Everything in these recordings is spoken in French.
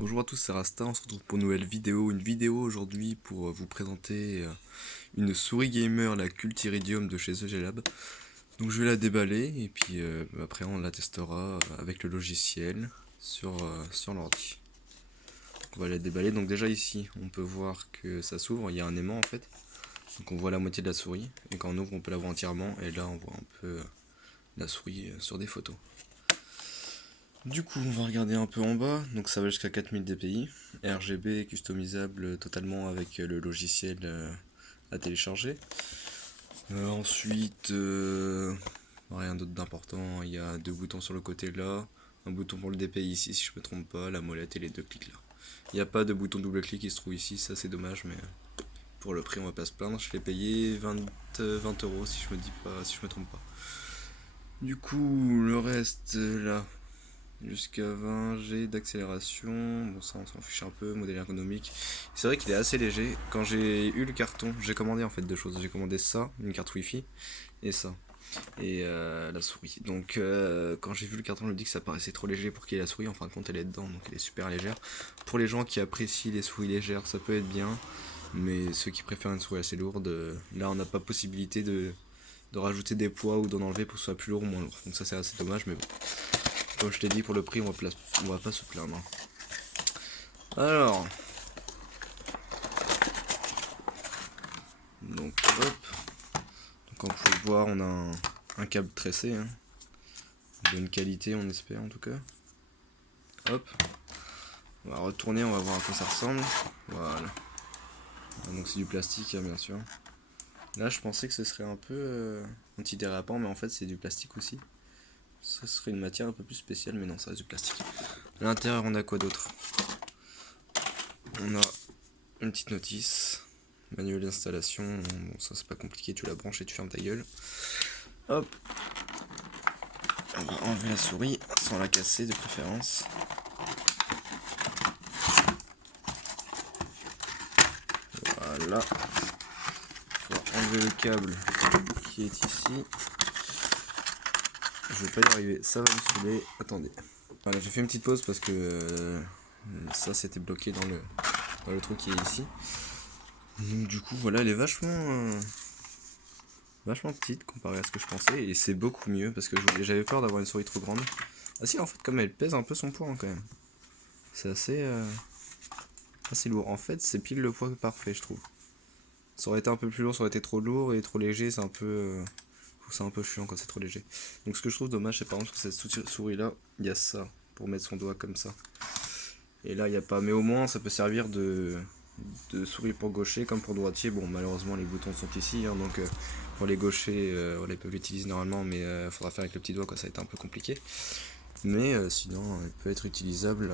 Bonjour à tous, c'est Rasta, on se retrouve pour une nouvelle vidéo. Une vidéo aujourd'hui pour vous présenter une souris gamer, la Cult Iridium de chez EGLab. Donc je vais la déballer et puis après on la testera avec le logiciel sur l'ordi. On va la déballer, donc déjà ici on peut voir que ça s'ouvre, il y a un aimant en fait. Donc on voit la moitié de la souris et quand on ouvre on peut la voir entièrement et là on voit un peu la souris sur des photos. Du coup, on va regarder un peu en bas, donc ça va jusqu'à 4000 dpi, RGB customisable totalement avec le logiciel à télécharger. Ensuite, rien d'autre d'important, il y a deux boutons sur le côté là, un bouton pour le DPI ici si je me trompe pas, la molette et les deux clics là. Il n'y a pas de bouton double clic qui se trouve ici, ça c'est dommage, mais pour le prix on va pas se plaindre, je l'ai payé 20 euros si je me trompe pas. Du coup, le reste là, jusqu'à 20 G d'accélération, bon ça on s'en fiche un peu, modèle ergonomique. C'est vrai qu'il est assez léger. Quand j'ai eu le carton, j'ai commandé en fait deux choses. J'ai commandé ça, une carte Wi-Fi, et ça, et la souris. Donc quand j'ai vu le carton, je me dis que ça paraissait trop léger pour qu'il y ait la souris. En fin de compte, elle est dedans, donc elle est super légère. Pour les gens qui apprécient les souris légères, ça peut être bien. Mais ceux qui préfèrent une souris assez lourde, là on n'a pas possibilité de rajouter des poids ou d'en enlever pour que ce soit plus lourd ou moins lourd. Donc ça c'est assez dommage, mais bon. Comme je t'ai dit, pour le prix, on va pas se plaindre. Alors, donc hop, donc comme vous pouvez le voir, on a un câble tressé, hein, de bonne qualité, on espère en tout cas. Hop, on va retourner, on va voir à quoi ça ressemble. Voilà. Donc c'est du plastique, hein, bien sûr. Là, je pensais que ce serait un peu antidérapant, mais en fait, c'est du plastique aussi. Ce serait une matière un peu plus spéciale, mais non, ça reste du plastique. À l'intérieur, on a quoi d'autre? On a une petite notice, manuel d'installation, bon ça c'est pas compliqué, tu la branches et tu fermes ta gueule. Hop, on va enlever la souris sans la casser de préférence. Voilà, on va enlever le câble qui est ici. Je vais pas y arriver, ça va me saouler. Attendez. Voilà, j'ai fait une petite pause parce que ça c'était bloqué dans le trou qui est ici. Donc du coup voilà, elle est vachement petite comparée à ce que je pensais et c'est beaucoup mieux parce que j'avais peur d'avoir une souris trop grande. Ah si, en fait comme elle pèse un peu son poids hein, quand même. C'est assez lourd. En fait c'est pile le poids parfait je trouve. Ça aurait été un peu plus lourd, ça aurait été trop lourd et trop léger, c'est un peu... c'est un peu chiant quand c'est trop léger. Donc ce que je trouve dommage c'est par exemple que cette souris là, il y a ça pour mettre son doigt comme ça. Et là il n'y a pas, mais au moins ça peut servir de souris pour gaucher comme pour droitier. Bon malheureusement les boutons sont ici hein, donc pour les gauchers voilà, ils peuvent l'utiliser normalement mais il faudra faire avec le petit doigt quoi, ça va être un peu compliqué. Mais sinon elle peut être utilisable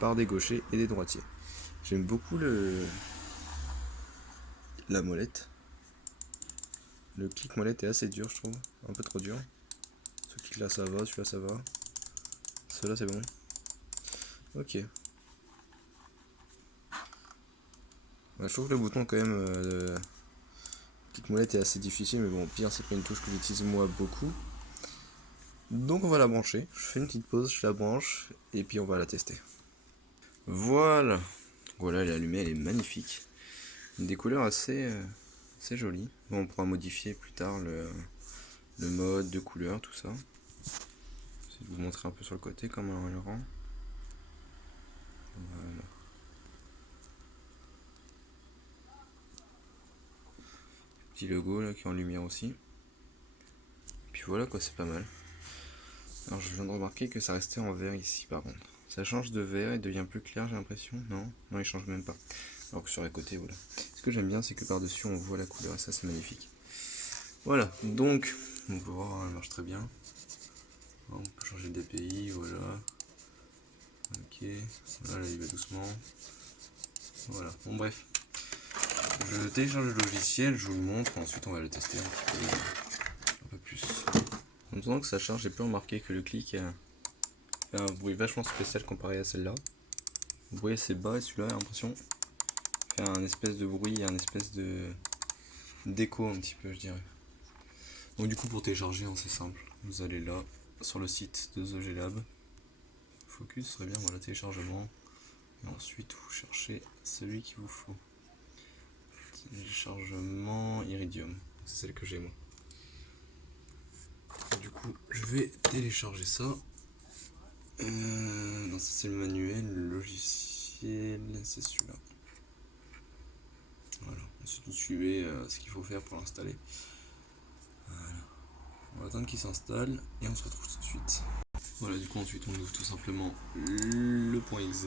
par des gauchers et des droitiers. J'aime beaucoup la molette. Le clic molette est assez dur je trouve, un peu trop dur. Ce clic là ça va, celui-là ça va. Celui-là c'est bon. Ok. Ouais, je trouve que le bouton quand même clic molette est assez difficile mais bon pire c'est pas une touche que j'utilise moi beaucoup. Donc on va la brancher, je fais une petite pause, je la branche et puis on va la tester. Voilà, voilà elle est allumée, elle est magnifique. Des couleurs assez jolies. Bon, on pourra modifier plus tard le mode de couleur, tout ça. Je vais vous montrer un peu sur le côté comment elle rend. Voilà. Petit logo là qui est en lumière aussi. Puis voilà quoi, c'est pas mal. Alors je viens de remarquer que ça restait en vert ici par contre. Ça change de vert et devient plus clair j'ai l'impression. Non, il change même pas. Alors que sur les côtés voilà. Ce que j'aime bien c'est que par dessus on voit la couleur et ça c'est magnifique. Voilà, donc on peut voir elle marche très bien. On peut changer de DPI, voilà. Ok, voilà il va doucement. Voilà, bon bref. Je télécharge le logiciel, je vous le montre, ensuite on va le tester un peu plus. En attendant que ça charge, j'ai pu remarquer que le clic fait un bruit vachement spécial comparé à celle-là. Le bruit assez bas et celui-là, j'ai l'impression, fait un espèce de bruit, un espèce de d'écho un petit peu, je dirais. Donc du coup pour télécharger, c'est simple. Vous allez là, sur le site de The G Lab. Focus, très bien, voilà, téléchargement. Et ensuite vous cherchez celui qu'il vous faut. Téléchargement Iridium, c'est celle que j'ai moi. Du coup je vais télécharger ça. Non, ça c'est le manuel, le logiciel c'est celui-là. Voilà, ensuite vous suivez ce qu'il faut faire pour l'installer. Voilà. On va attendre qu'il s'installe et on se retrouve tout de suite. Voilà, du coup ensuite on ouvre tout simplement le .exe.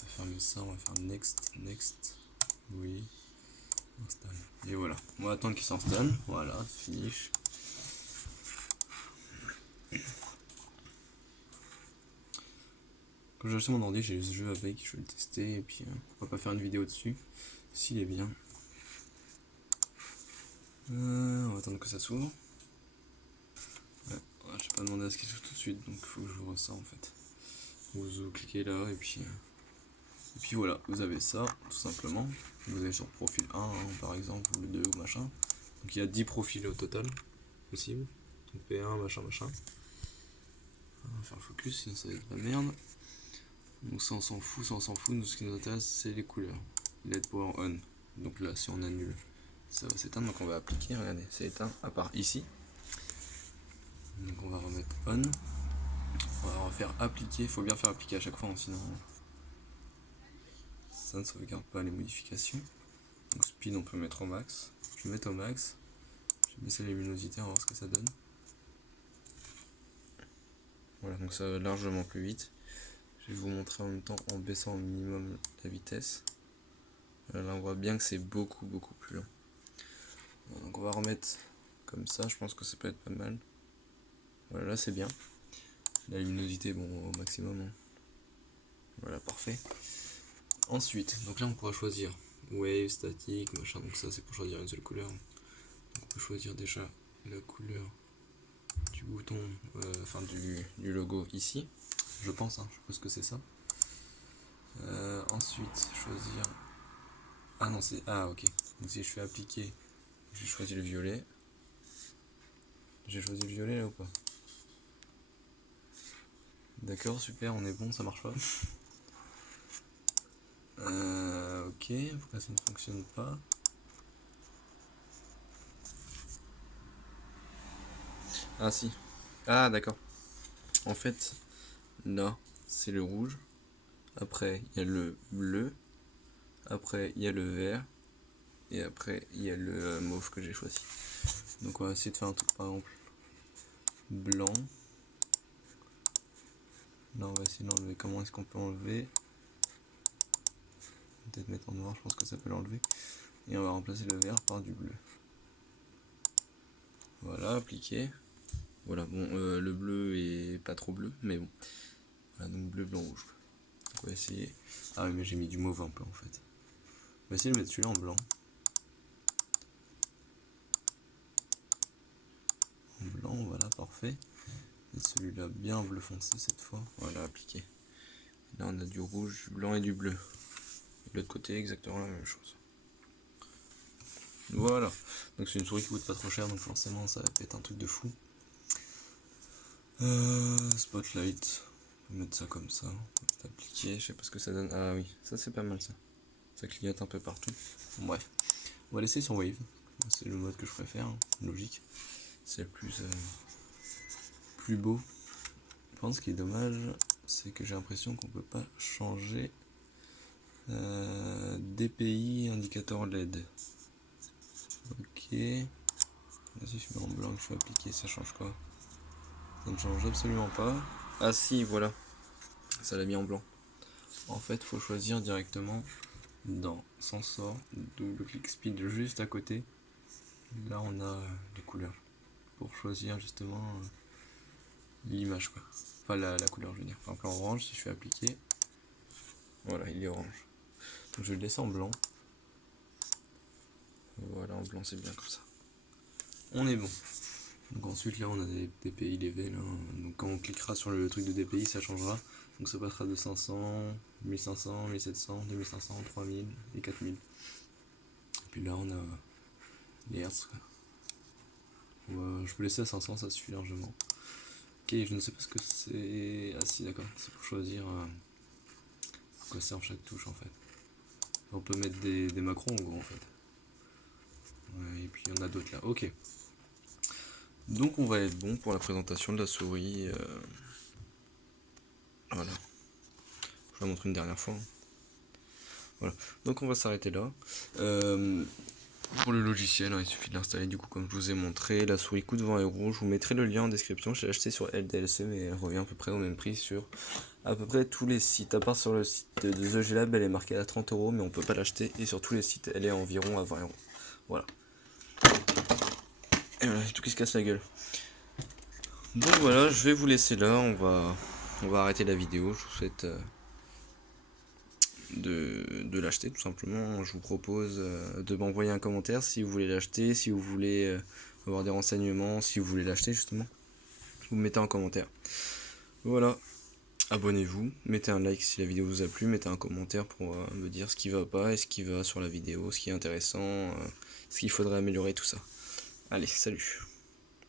On va fermer ça, on va faire next, oui, installe. Et voilà, on va attendre qu'il s'installe. Voilà, finish. Quand j'ai acheté mon ordi, j'ai ce jeu avec, je vais le tester et puis pourquoi pas faire une vidéo dessus s'il est bien. On va attendre que ça s'ouvre. Ouais, j'ai pas demandé à ce qu'il s'ouvre tout de suite, donc il faut que j'ouvre ça en fait. Vous cliquez là et puis voilà, vous avez ça tout simplement. Vous allez sur profil 1 hein, par exemple, ou le 2 ou machin. Donc il y a 10 profils au total possible. Donc P1 machin machin. On va faire le focus sinon ça va être de la merde. Donc ça on s'en fout, nous ce qui nous intéresse c'est les couleurs. LED power on. Donc là si on annule, ça va s'éteindre, donc on va appliquer, regardez, c'est éteint, à part ici. Donc on va remettre on. On va refaire appliquer, il faut bien faire appliquer à chaque fois, sinon ça ne sauvegarde pas les modifications. Donc speed on peut mettre au max. Je vais mettre au max. Je vais baisser la luminosité, on va voir ce que ça donne. Voilà, donc ça va largement plus vite. Je vais vous montrer en même temps en baissant au minimum la vitesse. Là on voit bien que c'est beaucoup plus lent. Donc on va remettre comme ça, je pense que ça peut être pas mal. Voilà, là c'est bien. La luminosité bon au maximum. Hein. Voilà, parfait. Ensuite, donc là on pourra choisir wave, statique, machin, donc ça c'est pour choisir une seule couleur. Donc on peut choisir déjà la couleur du bouton, enfin du logo ici, je pense, hein, je suppose que c'est ça. Ensuite, choisir... Ah non, c'est... Ah ok, donc si je fais appliquer, j'ai choisi le violet. J'ai choisi le violet là ou pas? D'accord, super, on est bon, ça marche pas. Ok, pourquoi ça ne fonctionne pas? Ah si. Ah d'accord. En fait, là, c'est le rouge. Après, il y a le bleu. Après, il y a le vert. Et après, il y a le mauve que j'ai choisi. Donc on va essayer de faire un truc par exemple blanc. Là on va essayer d'enlever. Comment est-ce qu'on peut enlever? Peut-être mettre en noir, je pense que ça peut l'enlever. Et on va remplacer le vert par du bleu. Voilà, appliqué. Voilà, bon, le bleu est pas trop bleu, mais bon. Voilà, donc bleu, blanc, rouge. Donc on va essayer. Ah oui, mais j'ai mis du mauve un peu en fait. On va essayer de mettre celui-là en blanc. En blanc, voilà, parfait. Et celui-là bien bleu foncé cette fois. Voilà, appliqué. Là on a du rouge, du blanc et du bleu. De l'autre côté, exactement la même chose. Voilà. Donc c'est une souris qui coûte pas trop cher, donc forcément ça va être un truc de fou. Spotlight. On va mettre ça comme ça. Appliquer, je sais pas ce que ça donne. Ah oui, ça c'est pas mal ça. Ça clignote un peu partout. Bon, bref. On va laisser sur Wave. C'est le mode que je préfère, hein. Logique. C'est le plus beau. Je pense ce qui est dommage, c'est que j'ai l'impression qu'on peut pas changer DPI indicateur LED. Ok. Là, si je mets en blanc que je fais appliquer, ça change quoi? Ça ne change absolument pas. Ah si, voilà. Ça l'a mis en blanc. En fait, faut choisir directement dans Sensor, double clic speed juste à côté. Là, on a les couleurs pour choisir justement l'image quoi. Enfin la couleur je veux dire. Par exemple en orange, si je fais appliquer, voilà il est orange. Donc je vais le laisser en blanc. Voilà, en blanc c'est bien comme ça. On est bon. Donc ensuite là on a des DPI level. Hein. Donc quand on cliquera sur le truc de DPI ça changera. Donc ça passera de 500, 1500, 1700, 2500, 3000 et 4000. Et puis là on a les hertz. Je peux laisser à 500, ça suffit largement. Ok, je ne sais pas ce que c'est. Ah si, d'accord, c'est pour choisir quoi sert chaque touche en fait. On peut mettre des macros en gros en fait. Ouais, et puis il y en a d'autres là. Ok. Donc on va être bon pour la présentation de la souris. Voilà. Je vais la montrer une dernière fois. Voilà. Donc on va s'arrêter là. Pour le logiciel, hein, il suffit de l'installer du coup comme je vous ai montré. La souris coûte 20€. Je vous mettrai le lien en description. Je l'ai acheté sur LDLC mais elle revient à peu près au même prix sur à peu près tous les sites. À part sur le site de The G-Lab, elle est marquée à 30€ mais on peut pas l'acheter. Et sur tous les sites, elle est environ à 20€. Voilà. Et voilà, tout qui se casse la gueule. Donc voilà, je vais vous laisser là. On va arrêter la vidéo. Je vous souhaite de l'acheter tout simplement. Je vous propose de m'envoyer un commentaire si vous voulez l'acheter, si vous voulez avoir des renseignements, si vous voulez l'acheter justement. Vous me mettez en commentaire. Voilà, abonnez-vous, mettez un like si la vidéo vous a plu, mettez un commentaire pour me dire ce qui va pas et ce qui va sur la vidéo, ce qui est intéressant, ce qu'il faudrait améliorer, tout ça. Allez, salut.